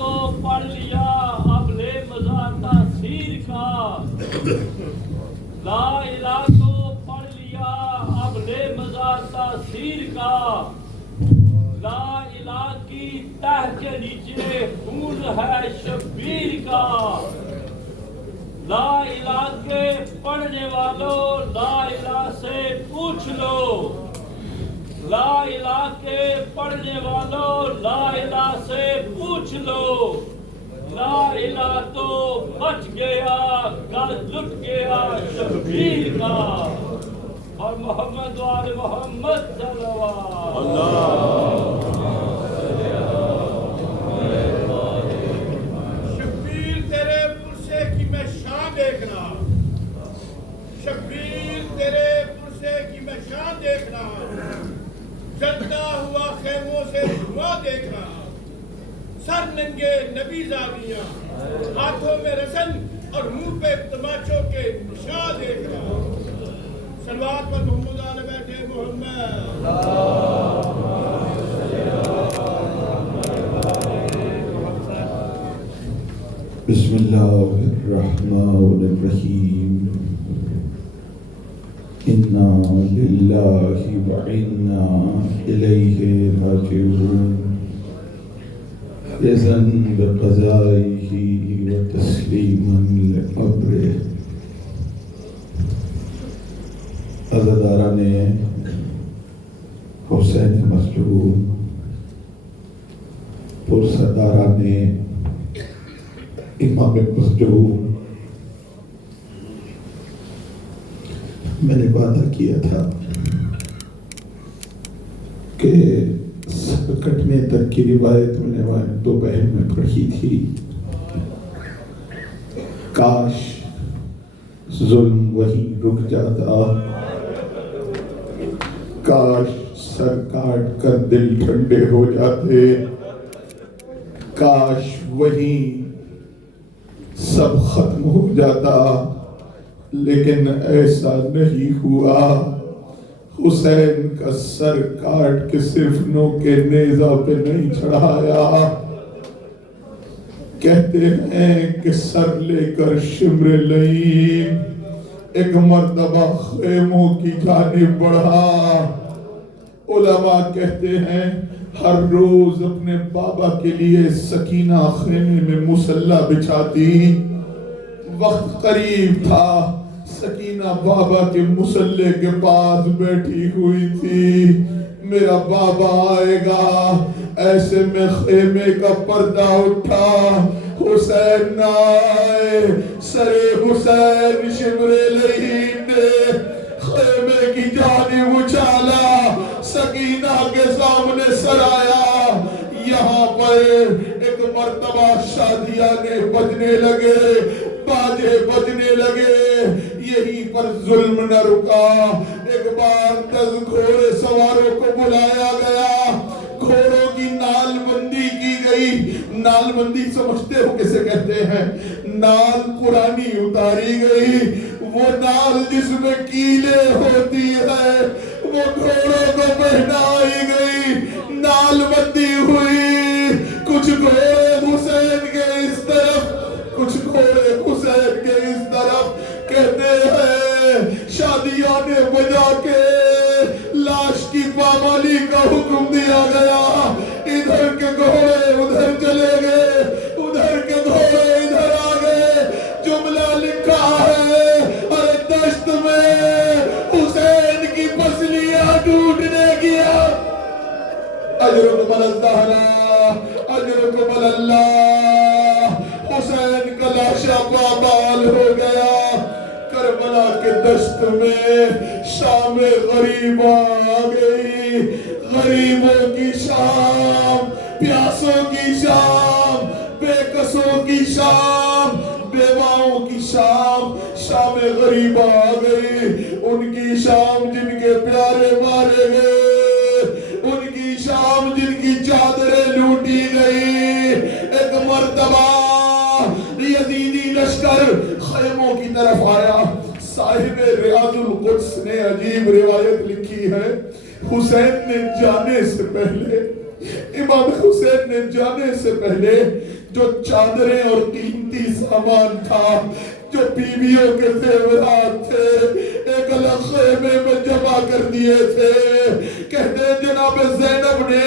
تو پڑھ لیا اب لے مزہ تاثیر کا، لا الہ تو پڑھ لیا اب لے مزہ تاثیر کا، لا الہ کی تہ کے نیچے خون ہے شبیر کا، لا الہ کے پڑھنے والوں لا الہ سے پوچھ لو، لا الہ کے پڑھنے والوں لا الہ سے پوچھ لو، لا الہ تو بچ گیا گل لٹ گیا شبیر کا، اور محمد و آل محمد صلی اللہ شبیر تیرے پرسے کی میں شان دیکھنا، شبیر تیرے پرسے کی میں شان دیکھنا، جلتا ہوا خیموں سے دھواں دیکھنا، سر ننگے نبی زادیاں، ہاتھوں میں رسن اور منہ پہ تماچوں کے نشان دیکھنا، صلوات پر محمد آل بیت محمد۔ بسم اللہ الرحمن الرحیم، انا للہ وانا الیہ راجعون، اذن بقضائہ وتسلیما لامرہ۔ عزاداران حسین مظلوم، پرسرداران امام مظلوم، میں نے وعدہ کیا تھا کہ سر کٹنے تک کی روایت میں نے دوپہر میں پڑھی تھی، کاش ظلم وہیں رک جاتا، کاش سر کاٹ کر دل ٹھنڈے ہو جاتے، کاش وہیں سب ختم ہو جاتا، لیکن ایسا نہیں ہوا۔ حسین کا سر کاٹ کے صرف نوکے نیزہ پہ نہیں چڑھایا، کہتے ہیں کہ سر لے کر شمر لئیم ایک مرتبہ خیموں کی جانب بڑھا۔ علماء کہتے ہیں ہر روز اپنے بابا کے لیے سکینہ خیمے میں مصلی بچھاتی، وقت قریب تھا، سکینہ بابا کے مصلی کے پاس بیٹھی ہوئی تھی، میرا بابا آئے گا، ایسے میں خیمے کا پردہ اٹھا، حسین نہ آئے، سر حسین شمر لہیم نے خیمے کی جانب اچھالا، سکینہ کے سامنے سر آیا، یہاں پر ایک مرتبہ شادیانے بجنے لگے، باجے بجنے لگے، یہیں پر ظلم نہ رکا، ایک بار 10 گھوڑے سواروں کو بلایا گیا، گھوڑوں کی نال بندی کی گئی۔ نال بندی سمجھتے ہو کسے کہتے ہیں؟ نال پرانی اتاری گئی، وہ نال جس میں کیلے ہوتی ہے وہ گھوڑوں کو پہنائی گئی، نال بندی ہوئی، کچھ گھوڑے حسین کے اس طرف، کچھ گھوڑے حسین کے اس طرف، کہتے ہیں شادیوں نے بجا کے لاش کی پامالی کا حکم دیا گیا، ادھر کے گھوڑے ادھر چلے گئے، ادھر کے گھوڑے ادھر آ گئے، جملہ لکھا ہے اور دشت میں حسین کی پسلیاں ٹوٹنے گیا، اجرکم الزہرا اجرکم اللہ، حسین کا لاشا پامال ہو گیا۔ کربلا کے دشت میں شام غریباں آ گئی، غریبوں کی شام، پیاسوں کی شام، بے کسوں کی شام، بیواؤں کی شام، شام غریباں آ گئی، ان کی شام جن کے پیارے مارے گئے، ان کی شام جن کی چادریں لوٹی گئی۔ ایک مرتبہ یزیدی لشکر خیموں کی طرف آیا، صاحب ریاض القدس نے عجیب روایت لکھی ہے، حسین نے جانے سے پہلے، امام حسین نے جانے سے پہلے جو چادریں اور قیمتی سامان تھا، جو بیویوں کے زیورات تھے، ایک الگ خیمے میں جمع کر دیے تھے۔ کہتے ہیں جناب زینب نے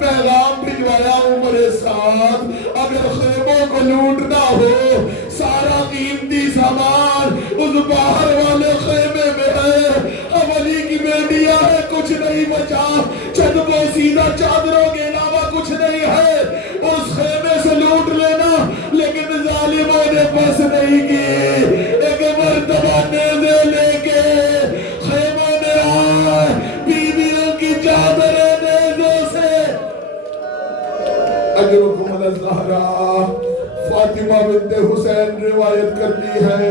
پیغام بھجوایا عمر سعد، اگر خیموں کو لوٹنا ہو، سارا قیمتی سامان اس باہر والے خیمے میں ہے، اب علی کی بیٹیاں ہے، کچھ نہیں بچا، چند بوسیدہ چادروں کے علاوہ کچھ نہیں ہے، اس خیمے سے لوٹ لینا۔ لیکن ظالموں نے بس نہیں کی، ایک مرتبہ نیزے لے کے خیموں میں آئے، بیویوں کی چادریں نیزوں سے۔ اجرکم علی الزہرا، فاطمہ بنت حسین روایت کرتی ہے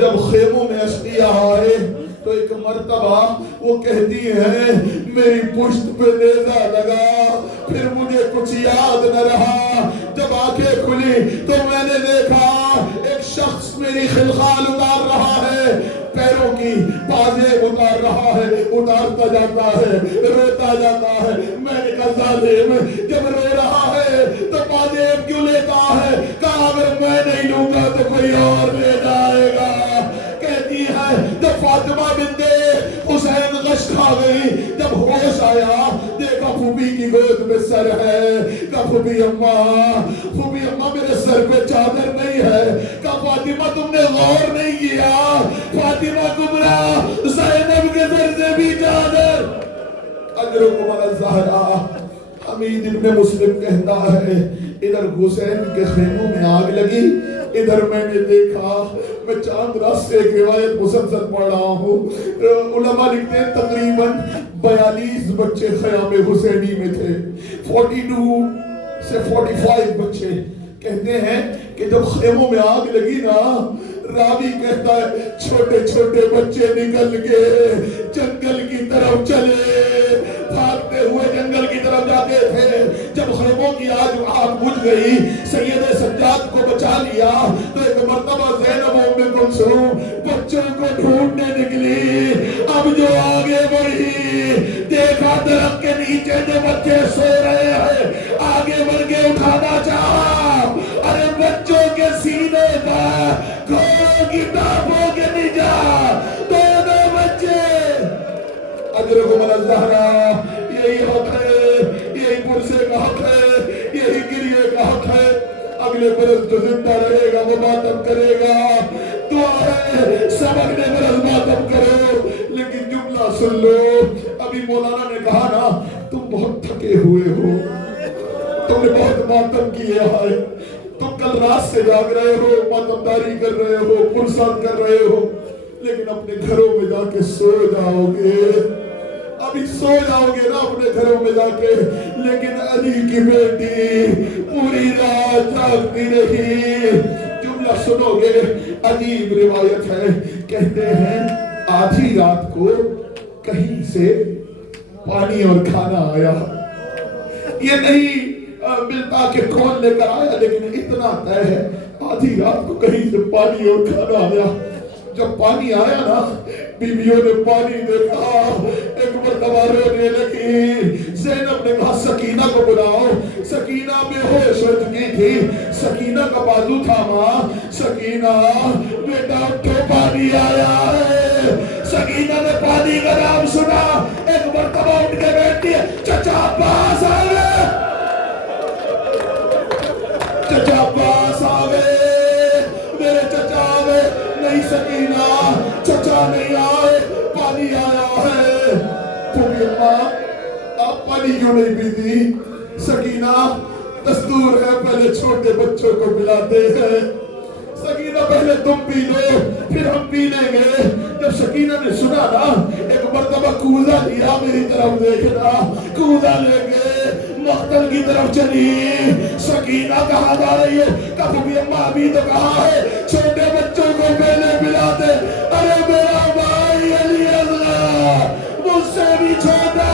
جب خیموں میں اشقیاء آئے تو ایک مرتبہ وہ کہتی ہے میری پشت پہ نیزہ لگا، پھر مجھے کچھ یاد نہ رہا، جب آنکھیں کھلی تو میں نے دیکھا ایک شخص میری خلخال اتار رہا ہے، پیروں کی بازیں اتار رہا ہے، اتارتا جاتا ہے، روتا جاتا ہے۔ میں نے کہا ظالم جب رو رہا ہے تو بازیں کیوں لیتا ہے؟ کہا اگر میں نہیں لوں گا تو کوئی اور لے جائے گا۔ کہتی ہے جب فاطمہ بنت حسین غش کھا گئی، جب ہوش آیا دیکھا پھوپھی کی گود میں سر ہے، کہا پھوپھی اماں میرے سر پہ چادر نہیں ہے۔ کہا فاطمہ تم نے غور نہیں کیا، فاطمہ کبریٰ زینب کے سر سے بھی چادر۔ اجرکم علی الزہرا، حمید ابن مسلم کہتا ہے ادھر حسین کے خیموں میں آگ لگی، ادھر میں نے دیکھا، میں چاند رات سے ایک روایت مسلسل پڑھ رہا ہوں، علماء لکھتے ہیں تقریباً 42 بچے خیام حسینی میں تھے، 42 سے 45 بچے۔ کہتے ہیں کہ جب خیموں میں آگ لگی نا، راوی کہتا ہے چھوٹے چھوٹے بچے نکل کے جنگل کی طرف چلے، بھاگتے ہوئے جنگل کی طرف جاتے تھے۔ جب خیموں کی آگ بجھ گئی، سید سجاد کو بچا لیا، تو ایک مرتبہ زینب ام کلثوم بچوں کو ڈھونڈنے نکلی۔ اب جو آگے بڑھی، دیکھا درخت کے نیچے جو بچے سو رہے ہیں، آگے بڑھ کے اٹھانا چاہا، ارے بچوں کے سینے پر گھوڑوں کی ٹانپوں کے نیچے دونوں بچے۔ اجرکم علی الزہرا، یہی حق ہے، یہی پرسے کا حق ہے، یہی گریے کا حق ہے۔ اگلے برس جو زندہ رہے گا وہ ماتم کرے گا، دعا ہے سب اگلے برس ماتم کرو۔ لیکن جملہ سن لو، ابھی مولانا نے کہا نا تم بہت تھکے ہوئے ہو، تم نے بہت ماتم کیے ہیں، تم کل رات سے جاگ رہے ہو، ماتمداری کر رہے ہو، پرسان کر رہے ہو، لیکن اپنے گھروں میں جا کے سو جاؤ گے، ابھی سو جاؤ گے نا اپنے گھروں میں جا کے۔ لیکن علی کی بیٹی پوری رات جاگتی رہی۔ جملہ سنو گے، عجیب روایت ہے، کہتے ہیں آدھی رات کو کہیں سے پانی اور کھانا آیا، یہ نہیں ملتا کہ کون لے کر آیا، لیکن اتنا طے ہے آدھی رات کو کہیں سے پانی اور کھانا آیا۔ جب پانی آیا نا، بیویوں نے پانی دیکھا، ایک مرتبہ رونے لگی۔ زینب نے کہا سکینہ کو بلاؤ، سکینہ بے ہوش ہو چکی تھی، سکینہ کا بازو تھاما، سکینہ بیٹا اٹھو پانی آیا ہے۔ سکینہ نے پانی کا نام سنا، ایک مرتبہ اٹھ کے بیٹھی ہے، چچا پاس آ گئے، چچا پاس آ گئے، میرے چچا آ گئے۔ نہیں سکینہ، چچا نہیں آئے، پانی آیا ہے۔ پھوپھی اماں آپ پانی کیوں نہیں پیتی؟ سکینہ دستور ہے پہلے چھوٹے بچوں کو پلاتے ہیں، سکینہ پہلے تم پی لو پھر ہم پی لیں گے۔ جب سکینہ نے سنا نا، ایک مرتبہ کوزہ لیا، میری طرف دیکھنا، کوزہ لے کے مقتل کی طرف چلی۔ سکینہ کہاں جا رہی ہے؟ کہا پھوپھی اماں ابھی تو کہا ہے چھوٹے بچوں کو پہلے پلاتے۔ ارے میرا بھائی علی اصغر مجھ سے بھی چھوٹا۔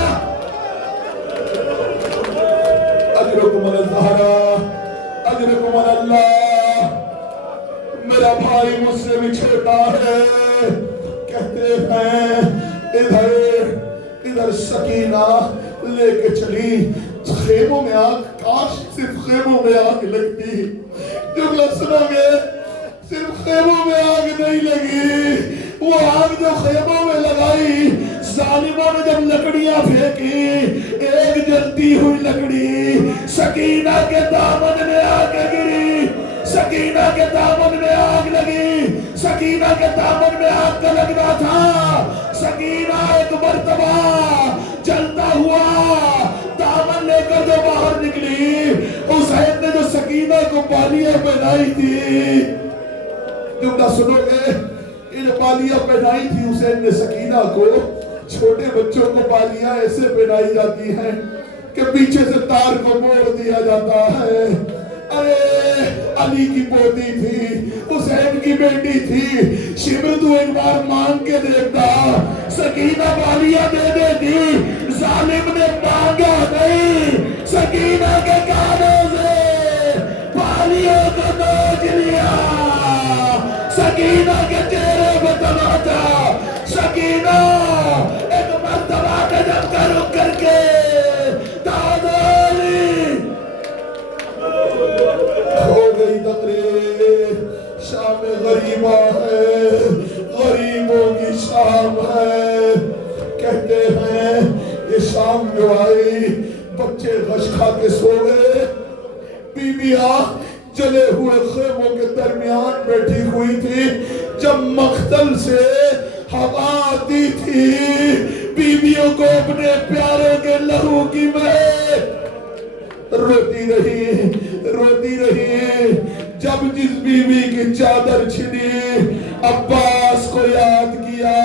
اجرکم علی الزہرا، اجرکم علی اللہ، میرا بھائی مجھ سے بھی چھوٹا ہے۔ کہتے ہیں ادھر سکینہ لے کے چلی خیموں میں آگ، کاش صرف خیموں میں آگ لگتی. جملہ سنو گے, صرف خیموں میں آگ نہیں لگی, وہ آگ جو خیموں میں لگائی, ظالموں نے جب لکڑیاں پھینکی, ایک جلتی ہوئی لکڑی سکینہ کے دامن میں آ کے گری. سکینہ کے دامن میں آگ لگی. سکینہ کے دامن میں آگ کا لگنا تھا. سکینہ ایک مرتبہ جلتا ہوا دامن لے کر جو باہر نکلی, حسین نے جو سکینہ کو بالیاں پہنائی تھی, جملہ سنو گے, ان بالیاں پہنائی تھی حسین نے سکینہ کو. چھوٹے بچوں کو بالیاں ایسے پہنائی جاتی ہیں کہ پیچھے سے تار کو موڑ دیا جاتا ہے. ارے علی کی پوتی تھی, حسین کی بیٹی تھی, شبر تو ایک بار مانگ کے دیکھتا, سکینہ بالیاں دے دیتی. ظالم نے مانگا نہیں, سکینہ کے کانوں سے بالیوں کو نوچ لیا. سکینہ کے چہرے پہ تماچا. سکینہ ایک مرتبہ قدم کا رخ کر کے تعالی ہو گئی تقریر. شام غریبہ ہے, غریبوں کی شام ہے. کہتے ہیں یہ شام جو آئی, بچے غش کھا کے سو گئے, بیویاں جلے ہوئے خیموں کے درمیان بیٹھی ہوئی تھی. جب مقتل سے ہوا آتی تھی, بیویوں کو اپنے پیاروں کے لہو کی مہک روتی رہی, روتی رہی. جب جس بیوی کی چادر چھنی, عباس کو یاد کیا.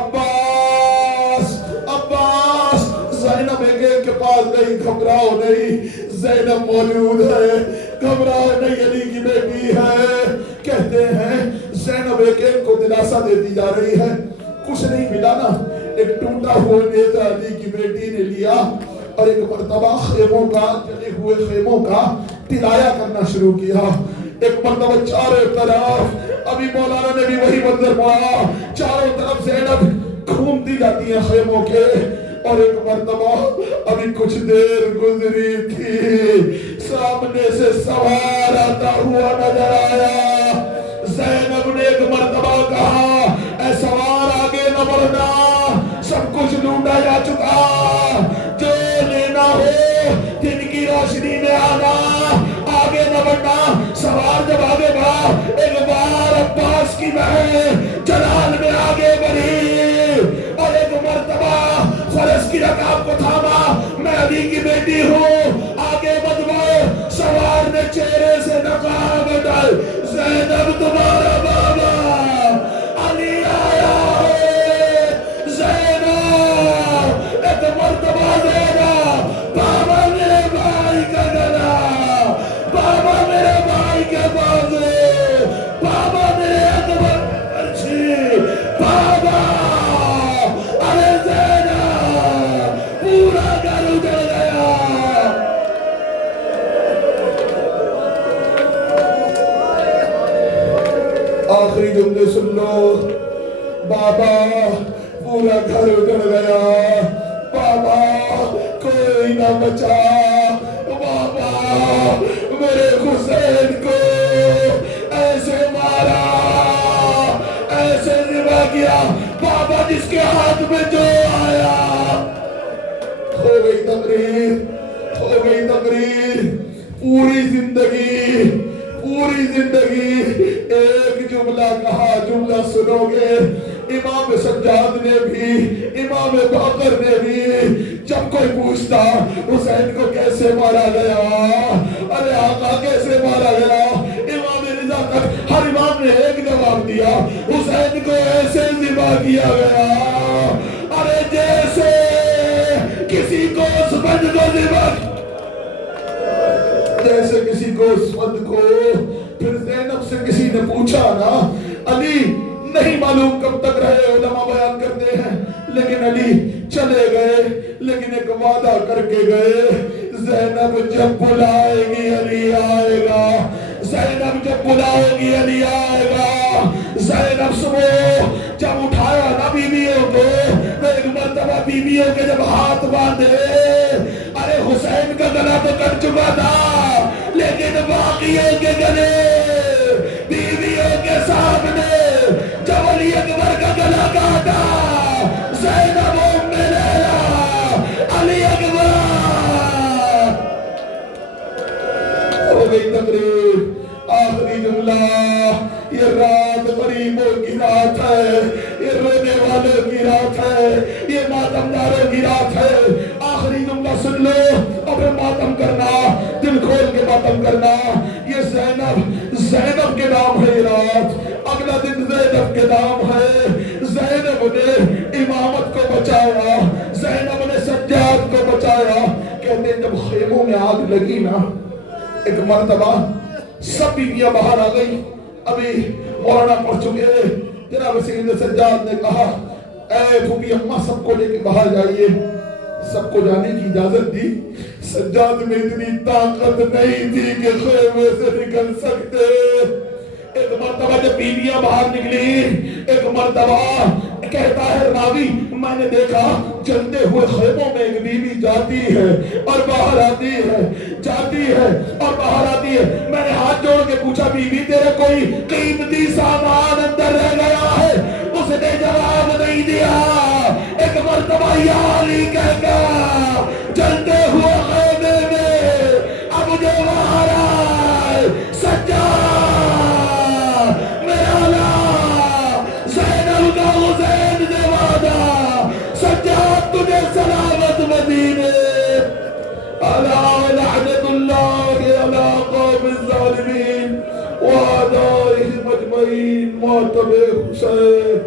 عباس, عباس. زینب ایک کے پاس گئی, گھبراؤ نہیں, زینب موجود ہے, گھبراؤ نہیں, علی کی بیٹی ہے. کہتے ہیں زینب ایک کو دلاسا دیتی جا رہی ہے. کچھ نہیں ملا نا, ایک ٹوٹا ہوا نیزہ علی کی بیٹی نے لیا اور ایک مرتبہ خیموں کا, جلے ہوئے خیموں کا تلایا کرنا شروع کیا. ایک مرتبہ چاروں طرف, ابھی مولانا نے بھی وہی منظر پایا, چاروں طرف زینب گھومتی جاتی ہیں خیموں کے. اور ایک مرتبہ ابھی کچھ دیر گزری تھی, سامنے سے سوار آتا ہوا نظر آیا. زینب نے ایک مرتبہ کہا, اے سوار آگے نہ بڑھنا, سب کچھ لوٹا جا چکا, جو لینا ہو دن کی روشنی میں آنا, آگے نہ بڑھنا. سوار جب آگے بڑھا, ایک بار عباس کی بہن جلال میں آگے بڑھی, اور ایک مرتبہ فرس کی رکاب کو تھاما, میں علی کی بیٹی ہوں, آگے مت بڑھو. سوار نے چہرے سے نقاب ہٹائی, زینب تمہارا بابا علی آیا ہے. زینب ایک مرتبہ زینب, بابا میرے بھائی کا گلا, بابا میرے بھائی کے بازو, بابا میرے اکبر ارچھی, بابا. ارے زینب, پورا گھر اجڑ گیا. آخری جملے سن لو, بابا پورا گھر اجڑ گیا, بابا کوئی نہ بچا, بابا میرے حسین کو ایسے مارا, ایسے ذبح کیا, بابا جس کے ہاتھ میں جو آیا. ہو گئی تقریر, ہو گئی تقریر. پوری زندگی, پوری زندگی ایک جملہ کہا, جملہ سنو گے. امام سجاد نے بھی, امام باقر نے بھی, جب کوئی پوچھتا حسین کو کیسے مارا گیا, ارے آقا کیسے مارا گیا, امام رضا تک ہر امام نے ایک جواب دیا, حسین کو ایسے ذبح کیا گیا, ارے جیسے کسی کو اسفند کو ذبح, جیسے کسی کو اسفند کو. پھر زینب سے کسی نے پوچھا نا, علی نہیں معلوم کب تک رہے, علماء بیان کرتے ہیں, لیکن علی چلے گئے, لیکن ایک وعدہ کر کے گئے, زینب جب بلائے گی علی آئے گا, زینب جب بلائے گی علی آئے گا. زینب صبح جب اٹھایا نا بیویوں کو, ایک مرتبہ بیویوں کے جب ہاتھ باندھے, ارے حسین کا گلا تو کٹ چکا تھا لیکن باقیوں کے گلے بیویوں کے سامنے جب علی اکبر کا گلا کاٹا زینب ام لیلا علی اکبر ہو گئی تقریر آخری جملہ یہ رات غریبوں کی رات ہے یہ رونے والوں کی رات ہے یہ ماتمداروں کی رات ہے آخری جملہ سن لو اب ماتم کرنا دل کھول کے ماتم کرنا یہ زینب کے نام ہے یہ رات اگلا دن زینب کے نام ہے زینب نے امامت کو بچایا زینب نے سجاد کو بچایا کہتے ہیں جب خیموں میں آگ لگی نا ایک مرتبہ سب بیویاں باہر آ گئی ابھی مولانا پڑھ چکے جناب سید سجاد نے کہا اے پھوپھی اماں سب کو لے کے باہر جائیے سب کو جانے کی اجازت دی سجاد میں اتنی طاقت نہیں تھی کہ خیمے سے نکل سکتے ایک مرتبہ جب بیویاں باہر نکلی ایک مرتبہ کہتا ہے راوی میں نے دیکھا جلتے ہوئے خیموں میں ایک بیوی جاتی ہے اور باہر آتی ہے جاتی ہے اور باہر آتی ہے میں نے ہاتھ جوڑ کے پوچھا بیوی تیرے کوئی قیمتی سامان اندر رہ گیا ہے اس نے جواب نہیں دیا ایک مرتبہ یا علی کہہ گا جلتے ہوئے خیمے میں اب جو باہر آئے سجاد میرا لا زینب کا حسین سے وعدہ سجاد تجھے سلامت مدینے علی لعنت اللہ علی قوم الظالمین وعدائهم اجمعین ماتم حسین